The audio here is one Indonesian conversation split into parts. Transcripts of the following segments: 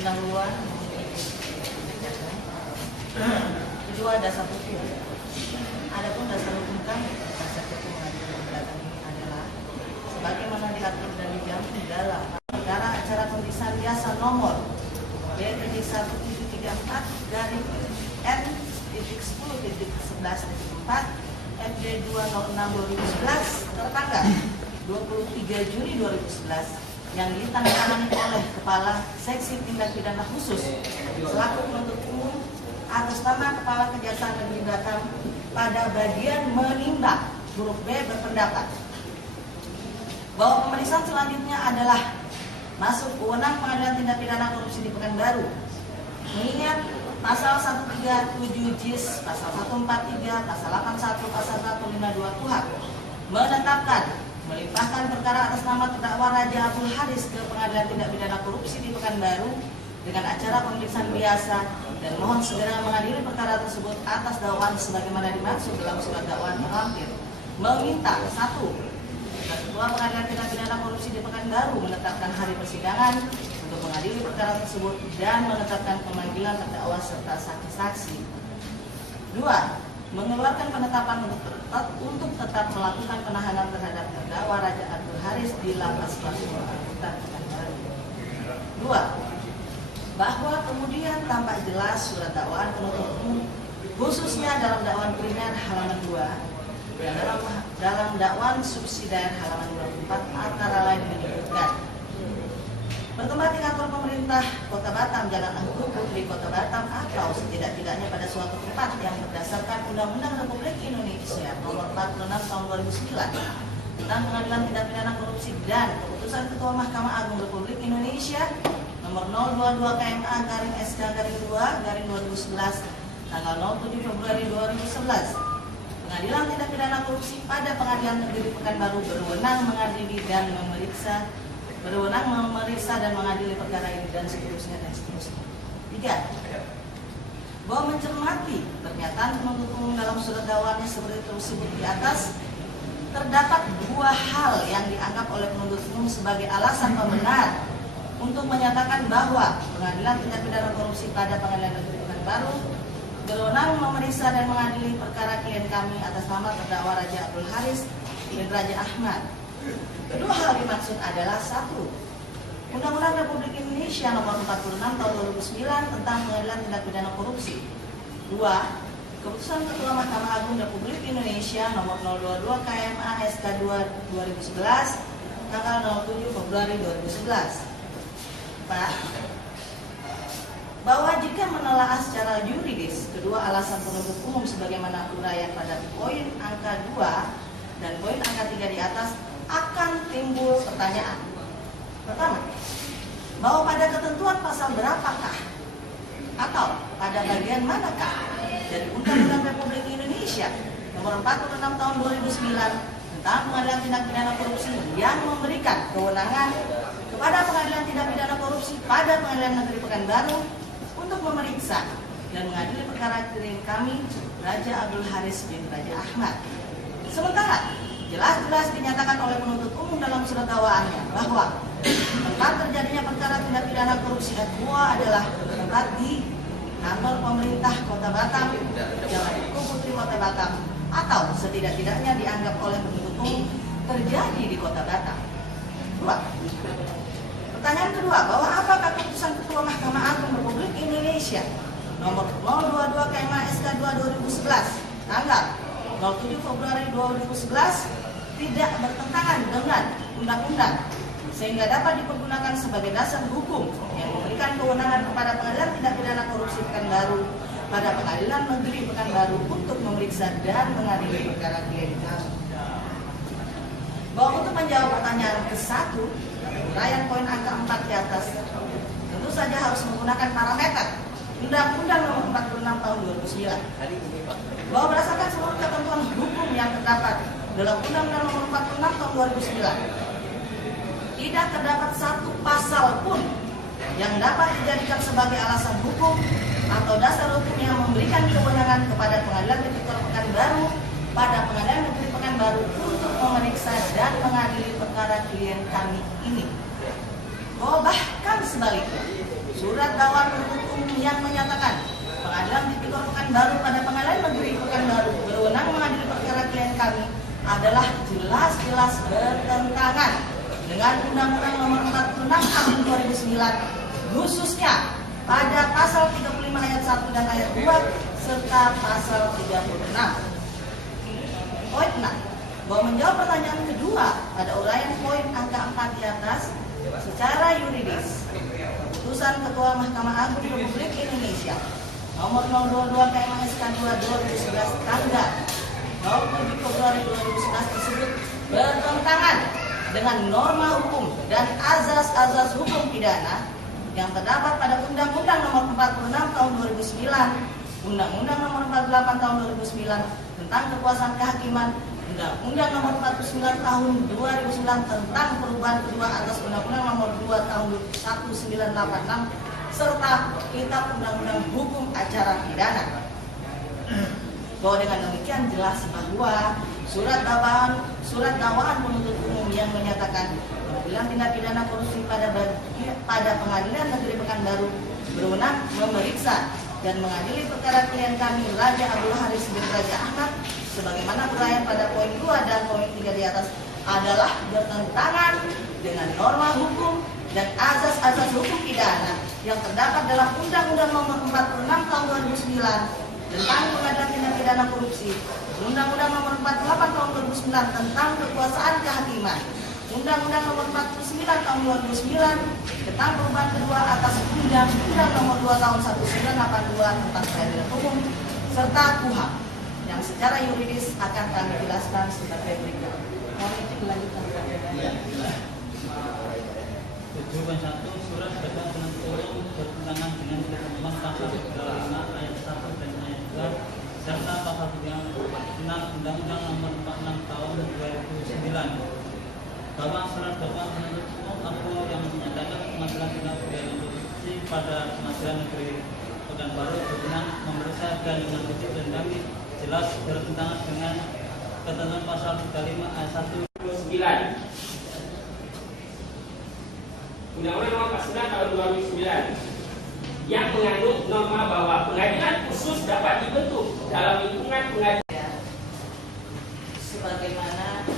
pendahuluan. Kedua, dasar hukum. Adapun dasar hukum kami dasar hukum pengadilan perdata ini adalah sebagaimana diatur dan dijamin dalam perkara acara pemeriksaan biasa nomor B-134 garing N.10.11.4 FD 206/2011 tertanggal 23 Juni 2011 yang ditandatangani oleh Kepala Seksi Tindak Pidana Khusus selaku penuntut umum atas nama Kepala Kejaksaan Negeri Batam pada bagian menimbang huruf B berpendapat bahwa pemeriksaan selanjutnya adalah masuk wewenang Pengadilan Tindak Pidana Korupsi di Pekanbaru mengingat pasal 137 JIS, pasal 143, pasal 81, pasal 152 KUHP menetapkan melimpahkan perkara atas nama terdakwa Raja Abdul Haris ke Pengadilan Tindak Pidana Korupsi di Pekanbaru dengan acara pemeriksaan biasa dan mohon segera mengadili perkara tersebut atas dakwaan sebagaimana dimaksud dalam surat dakwaan terlampir. Meminta 1. Ketua Pengadilan Tindak Pidana Korupsi di Pekanbaru menetapkan hari persidangan untuk mengadili perkara tersebut dan menetapkan pemanggilan terdakwa serta saksi-saksi. 2. Mengeluarkan penetapan untuk tetap melakukan penahanan terhadap terdakwa Raja Abdul Haris di Lapas Kelas 2 Pekanbaru. 2. Bahwa kemudian tampak jelas surat dakwaan penuntut umum khususnya dalam dakwaan primer halaman 2 dan dalam dakwaan subsidiar halaman 24 antara lain menyebutkan bertempat di kantor pemerintah Kota Batam, Jalan Angkuh Putri Kota Batam atau setidak-tidaknya pada suatu tempat yang berdasarkan Undang-Undang Republik Indonesia Nomor 46 Tahun 2009 tentang Pengadilan Tindak Pidana Korupsi dan Keputusan Ketua Mahkamah Agung Republik Indonesia Nomor 022 KMA garing SK garing 2 garing 2011 tanggal 07 Februari 2011. Pengadilan Tindak Pidana Korupsi pada Pengadilan Negeri Pekanbaru berwenang mengadili dan memeriksa dan mengadili perkara ini dan seterusnya. 3. Bahwa mencermati pernyataan penuntut umum dalam surat dakwaannya seperti tersebut di atas, terdapat dua hal yang dianggap oleh penuntut umum sebagai alasan pembenar untuk menyatakan bahwa Pengadilan Tindak Pidana Korupsi pada Pengadilan Negeri Pekanbaru berwenang memeriksa dan mengadili perkara klien kami atas nama terdakwa Raja Abdul Haris bin Raja Ahmad. Kedua hal dimaksud adalah 1. Undang-Undang Republik Indonesia Nomor 46 Tahun 2009 tentang Pengadilan Tindak Pidana Korupsi. 2. Keputusan Ketua Mahkamah Agung Republik Indonesia Nomor 022 KMA SK 2 2011 tanggal 07 Februari 2011. 4. Bahwa jika menelaah secara yuridis kedua alasan penuntut umum sebagaimana uraian pada poin angka 2 dan poin angka 3 di atas akan timbul pertanyaan. Pertama, bahwa pada ketentuan pasal berapakah atau pada bagian manakah dari Undang-Undang Republik Indonesia Nomor 46 Tahun 2009 tentang Pengadilan Tindak Pidana Korupsi yang memberikan kewenangan kepada Pengadilan Tindak Pidana Korupsi pada Pengadilan Negeri Pekanbaru untuk memeriksa dan mengadili perkara klien kami Raja Abdul Haris bin Raja Ahmad. Sementara jelas-jelas dinyatakan oleh penuntut umum dalam surat dakwaannya bahwa tempat terjadinya perkara tindak pidana korupsi kedua adalah tempat di kantor pemerintah Kota Batam, Jalan Angkuh Putri Kota Batam, atau setidak-tidaknya dianggap oleh penuntut umum terjadi di Kota Batam. 2. Pertanyaan kedua, bahwa apakah keputusan Ketua Mahkamah Agung Republik Indonesia Nomor 022 KMA SK 2 2011 tanggal 07 Februari 2011 tidak bertentangan dengan undang-undang sehingga dapat dipergunakan sebagai dasar hukum yang memberikan kewenangan kepada Pengadilan Tindak Pidana Korupsi Pekanbaru pada Pengadilan Negeri Pekanbaru untuk memeriksa dan mengadili perkara klien kami. Bahwa untuk menjawab pertanyaan ke-1, uraian poin angka 4 di atas tentu saja harus menggunakan parameter Undang-Undang Nomor 46 Tahun 2009. Bahwa berdasarkan seluruh ketentuan hukum yang terdapat dalam Undang-Undang Nomor 46 Tahun 2009, tidak terdapat satu pasal pun yang dapat dijadikan sebagai alasan hukum atau dasar hukum yang memberikan kewenangan kepada Pengadilan Negeri Pekanbaru pada Pengadilan Negeri Pekanbaru untuk memeriksa dan mengadili perkara klien kami ini. Bahwa bahkan sebaliknya, surat dakwaan penuntut umum yang menyatakan Pengadilan Tipikor Pekanbaru pada Pengadilan Negeri Pekanbaru berwenang mengadili perkara klien kami adalah jelas-jelas bertentangan dengan Undang-Undang Nomor 46 Tahun 2009, khususnya pada pasal 35 ayat 1 dan ayat 2 serta pasal 36. Poin 6. Bahwa menjawab pertanyaan kedua pada uraian poin angka 4 di atas, secara yuridis, keputusan Ketua Mahkamah Agung Republik Indonesia nomor 022 KMSK 2/2011 tanggal 27 Februari 2011 tersebut bertentangan dengan norma hukum dan azas-azas hukum pidana yang terdapat pada Undang-Undang Nomor 46 Tahun 2009, Undang-Undang Nomor 48 Tahun 2009 tentang kekuasaan kehakiman, Undang-Undang Nomor 49 Tahun 2009 tentang perubahan kedua atas Undang-Undang Nomor 2 Tahun 1986 serta Kitab Undang-Undang Hukum Acara Pidana. Bahwa dengan demikian jelas bahwa surat dakwaan penuntut umum yang menyatakan Pengadilan Tindak Pidana Korupsi pada Pengadilan Negeri Pekanbaru berwenang memeriksa dan mengadili perkara klien kami Raja Abdul Haris bin Raja Ahmad sebagaimana uraian pada poin 2 dan poin 3 di atas adalah bertentangan dengan norma hukum dan azas-azas hukum pidana yang terdapat dalam Undang-Undang Nomor 46 Tahun 2009 tentang Pengadilan Tindak Pidana Korupsi, Undang-Undang Nomor 48 Tahun 2009 tentang kekuasaan kehakiman, Undang-Undang Nomor 49 Tahun 2009 tentang perubahan kedua atas Undang-Undang Nomor 2 Tahun 1982 tentang peradilan umum serta KUHP yang secara yuridis akan kami jelaskan sebagai berikut. Mohon izin melanjutkan Tujuan 1. Surat dakwaan penuntut umum bertentangan dengan ketentuan pasal 35 ayat 1 dan ayat 2 serta pasal 36 Undang-Undang Nomor 46 Tahun 2009. Bahwa surat dakwaan penuntut umum atau yang menyatakan Pengadilan Tindak Pidana Korupsi pada Pengadilan Negeri Pekanbaru berwenang memeriksa dan mengadili dan kami jelas bertentangan dengan ketentuan pasal 35 ayat 1 9 Undang-Undang Nomor 49 Tahun 2009 yang mengandung norma bahwa pengadilan khusus dapat dibentuk dalam lingkungan pengadilan. Sebagaimana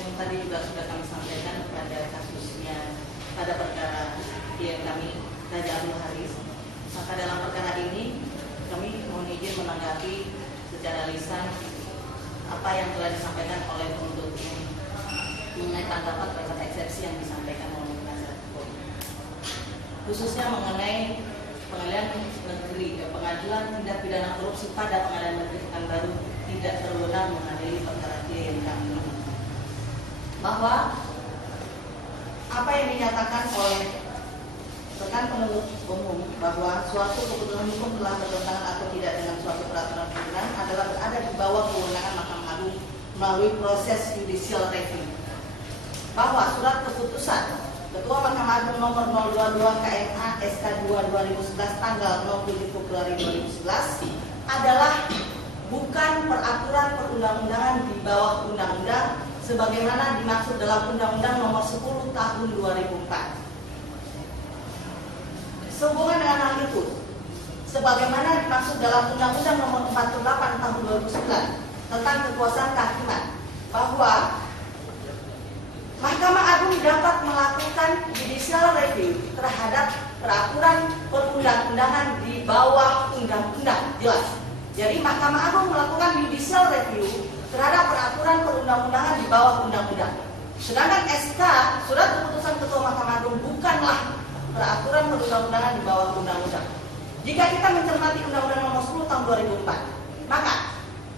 yang tadi juga sudah kami sampaikan pada kasusnya pada perkara klien kami Raja Abdul Haris, maka dalam perkara ini kami mohon izin menanggapi secara lisan apa yang telah disampaikan oleh penuntut umum mengenai tanggapan terhadap eksepsi yang disampaikan oleh penasihat hukum, khususnya mengenai Pengadilan Tindak Pidana Korupsi pada Pengadilan Negeri Pekanbaru tidak berwenang mengadili perkara klien kami. Bahwa apa yang dinyatakan oleh rekan penuntut umum bahwa suatu keputusan hukum telah bertentangan atau tidak dengan suatu peraturan perundangan adalah berada di bawah kewenangan Mahkamah Agung melalui proses judicial review. Bahwa surat keputusan Ketua Mahkamah Agung Nomor 022 KMA SK 2/2011 tanggal 27 Februari 2011 adalah bukan peraturan perundang-undangan di bawah undang-undang sebagaimana dimaksud dalam Undang-Undang Nomor 10 Tahun 2004. Sehubungan dengan hal itu, sebagaimana dimaksud dalam Undang-Undang Nomor 48 Tahun 2009 tentang kekuasaan kehakiman, bahwa Mahkamah Agung dapat melakukan judicial review terhadap peraturan perundang-undangan di bawah undang-undang, jelas. Jadi Mahkamah Agung melakukan judicial review terhadap peraturan perundang-undangan di bawah undang-undang. Sedangkan SK, surat keputusan Ketua Mahkamah Agung, bukanlah peraturan perundang-undangan di bawah undang-undang. Jika kita mencermati Undang-Undang Nomor 10 Tahun 2004, maka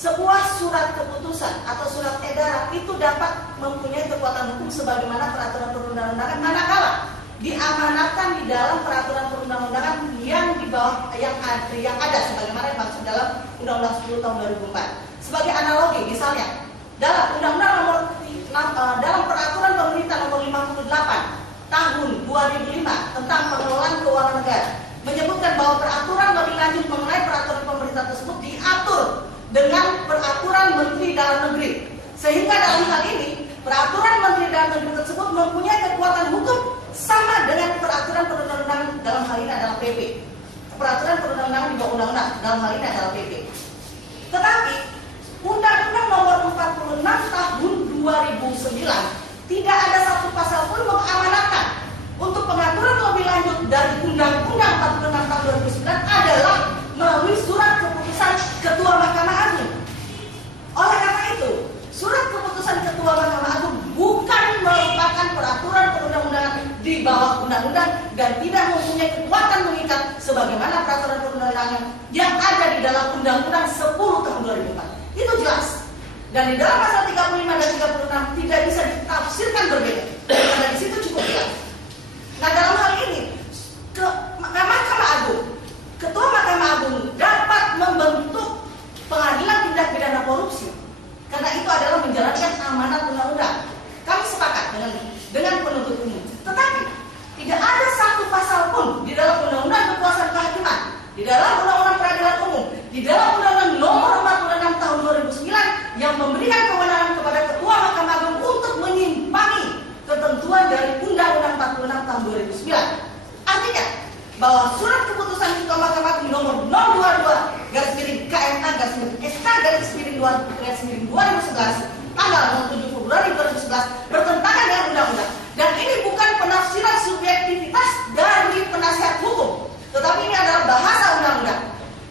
sebuah surat keputusan atau surat edaran itu dapat mempunyai kekuatan hukum sebagaimana peraturan perundang-undangan manakala diamanatkan di dalam peraturan perundang-undangan yang di bawah yang ada sebagaimana dimaksud dalam Undang-Undang 10 Tahun 2004. Sebagai analogi, misalnya dalam Undang-Undang Nomor dalam peraturan pemerintah Nomor 58 Tahun 2005 tentang pengelolaan keuangan negara menyebutkan bahwa peraturan lebih lanjut mengenai peraturan pemerintah tersebut diatur dengan peraturan Menteri Dalam Negeri, sehingga dalam hal ini peraturan Menteri Dalam Negeri tersebut mempunyai kekuatan hukum sama dengan peraturan perundang-undangan dalam hal ini adalah PP. Peraturan perundang-undangan di bawah undang-undang dalam hal ini adalah PP. Tetapi Undang-Undang Nomor 46 Tahun 2009 tidak ada satu pasal pun mengamanatkan untuk pengaturan lebih lanjut dari Undang-Undang 46 Tahun 2009 adalah melalui surat keputusan Ketua Mahkamah Agung. Oleh karena itu, surat keputusan Ketua Mahkamah Agung bukan merupakan peraturan perundang-undangan di bawah undang-undang dan tidak mempunyai kekuatan mengikat sebagaimana peraturan perundang-undangan yang ada di dalam Undang-Undang 10 Tahun 2004. Itu jelas. Dan di dalam pasal 35 dan 36 tidak bisa ditafsirkan berbeda. Karena di situ cukup jelas. Nah, dalam hal ini Mahkamah Agung, Ketua Mahkamah Agung dapat membentuk pengadilan tindak pidana korupsi. Karena itu adalah menjalankan amanat undang-undang. Kami sepakat dengan penuntut umum. Tetapi tidak ada satu pasal pun di dalam Undang-Undang Kekuasaan Kehakiman, di dalam Undang-Undang Peradilan Umum, di dalam Undang-Undang Nomor 46 Tahun 2009 yang memberikan kewenangan kepada Ketua Mahkamah Agung untuk menyimpangi ketentuan dari Undang-Undang 46 Tahun 2009. Artinya bahwa surat keputusan Ketua Mahkamah Agung nomor 022/KMA/SK/2/2011 tanggal 7 Februari 2011 bertentangan dengan undang-undang. Dan ini bukan penafsiran subjektivitas dari penasihat hukum, tetapi ini adalah bahasa undang-undang.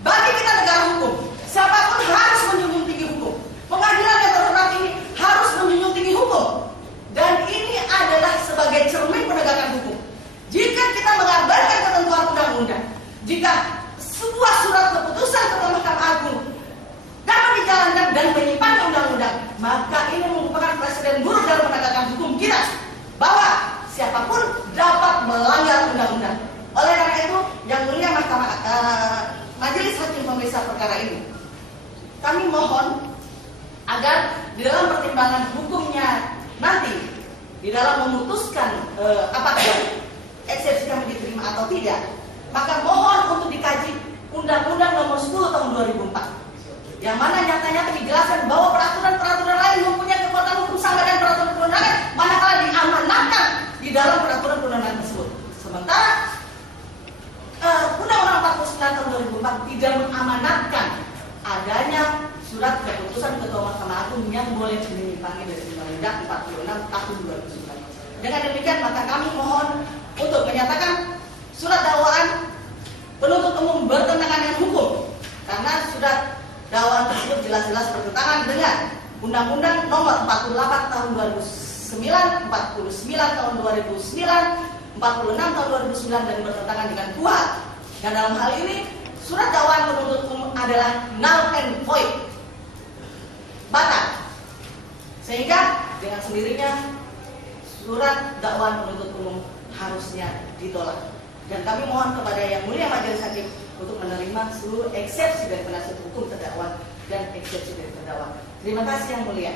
Bagi kita negara hukum, siapapun harus menjunjung tinggi hukum. Pengadilan yang terhormat ini harus menjunjung tinggi hukum. Dan ini adalah sebagai cermin penegakan hukum. Jika kita mengabaikan ketentuan undang-undang, jika sebuah surat keputusan Ketua Mahkamah Agung dapat dijalankan dan menyimpan undang-undang, maka ini merupakan presiden buruk dalam penegakan hukum kita bahwa siapapun dapat melanggar undang-undang. Oleh karena itu, yang mulia Majelis Hakim Pemeriksa perkara ini, kami mohon agar di dalam pertimbangan hukumnya nanti, di dalam memutuskan apakah eksepsi kami diterima atau tidak, maka mohon untuk dikaji Undang-Undang Nomor 10 Tahun 2004, yang mana nyata-nyata dijelaskan bahwa peraturan-peraturan lain mempunyai kekuatan hukum sama dengan peraturan perundangan manakala diamanatkan di dalam peraturan perundangan tersebut. Sementara Undang-Undang 49 Tahun 2004 tidak mengamanatkan adanya surat keputusan Ketua Mahkamah Agung yang boleh menyimpangi dari Undang-Undang 46 Tahun 2009. Dengan demikian, maka kami mohon untuk menyatakan surat dakwaan penuntut umum bertentangan dengan hukum, karena surat dakwaan tersebut jelas-jelas bertentangan dengan Undang-Undang Nomor 48 Tahun 2009, 49 Tahun 2009, 46 Tahun 2009 dan bertentangan dengan KUHP. Dan dalam hal ini surat dakwaan penuntut umum adalah null and void, batal. Sehingga dengan sendirinya surat dakwaan penuntut umum harusnya ditolak. Dan kami mohon kepada Yang Mulia Majelis Hakim untuk menerima seluruh eksepsi dari penasihat hukum terdakwa dan eksepsi dari terdakwa. Terima kasih Yang Mulia.